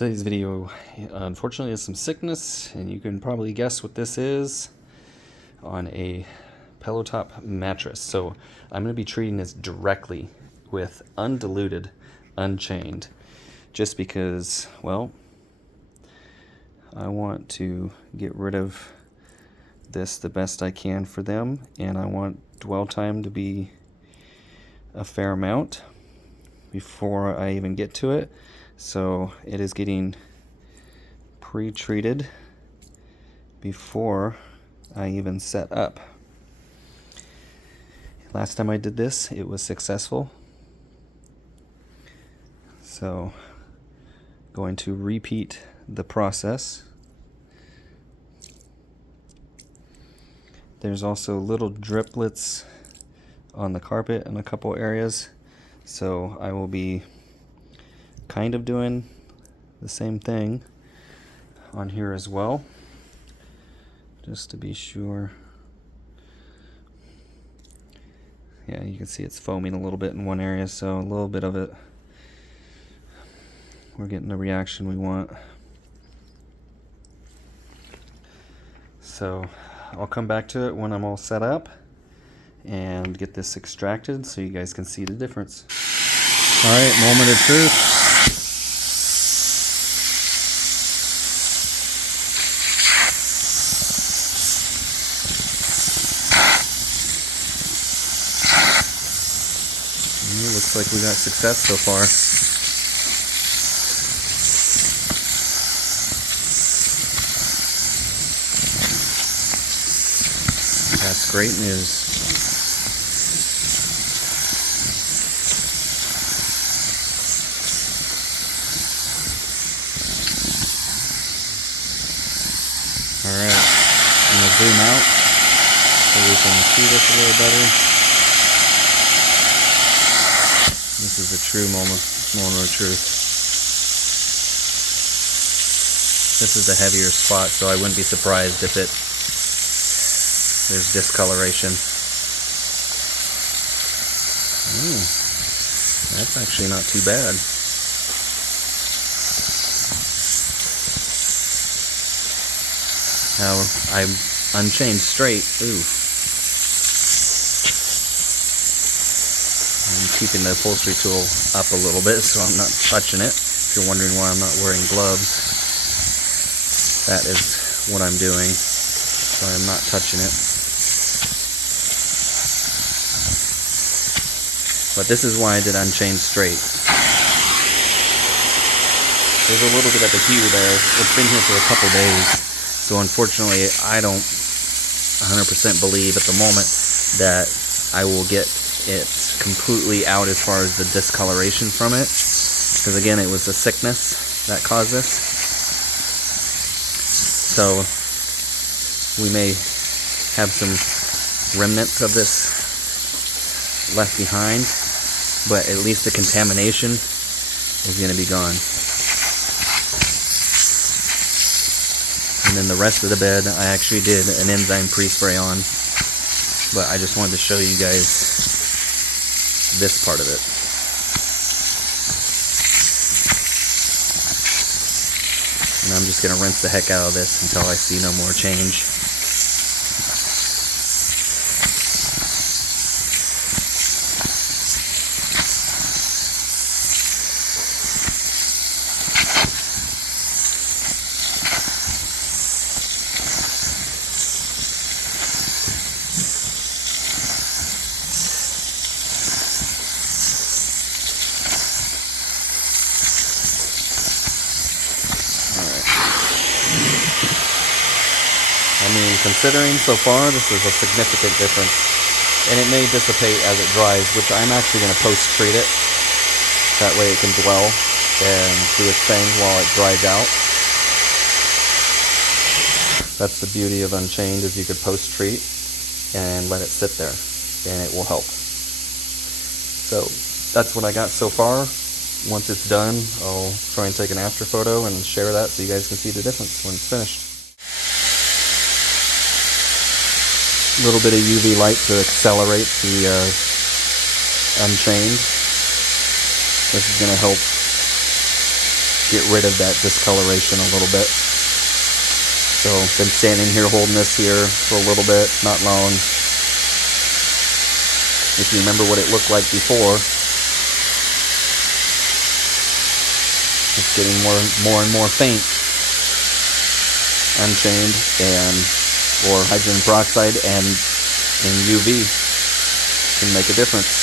Today's video, unfortunately, is some sickness, and you can probably guess what this is on a pillow top mattress. So I'm going to be treating this directly with undiluted, unchained, just because, well, I want to get rid of this the best I can for them, and I want dwell time to be a fair amount before I even get to it. So it is getting pre-treated before I even set up. Last time I did this, it was successful. So going to repeat the process. There's also little driplets on the carpet in a couple areas, so I will be kind of doing the same thing on here as well, just to be sure. Yeah, you can see it's foaming a little bit in one area, so a little bit of it, we're getting the reaction we want. So I'll come back to it when I'm all set up and get this extracted so you guys can see the difference. Alright, moment of truth. Looks like we got success so far. That's great news. Alright, I'm going to zoom out so we can see this a little better. This is a true moment of truth. This is the heavier spot, so I wouldn't be surprised if there's discoloration. That's actually not too bad. Now I'm unchained straight. Ooh. I'm keeping the upholstery tool up a little bit so I'm not touching it. If you're wondering why I'm not wearing gloves, that is what I'm doing. So I'm not touching it. But this is why I did unchained straight. There's a little bit of a hue there. It's been here for a couple days. So unfortunately, I don't 100% believe at the moment that I will get it completely out as far as the discoloration from it, because again, it was the sickness that caused this. So we may have some remnants of this left behind, but at least the contamination is going to be gone. And then the rest of the bed, I actually did an enzyme pre-spray on, but I just wanted to show you guys this part of it. And I'm just going to rinse the heck out of this until I see no more change. I mean, considering so far, this is a significant difference. And it may dissipate as it dries, which I'm actually going to post-treat it. That way it can dwell and do its thing while it dries out. That's the beauty of Unchained, is you could post-treat and let it sit there, and it will help. So that's what I got so far. Once it's done, I'll try and take an after photo and share that so you guys can see the difference when it's finished. A little bit of UV light to accelerate the Unchained. This is going to help get rid of that discoloration a little bit. So been standing here holding this here for a little bit, not long. If you remember what it looked like before, it's getting more and more faint. Unchained or hydrogen peroxide and UV can make a difference.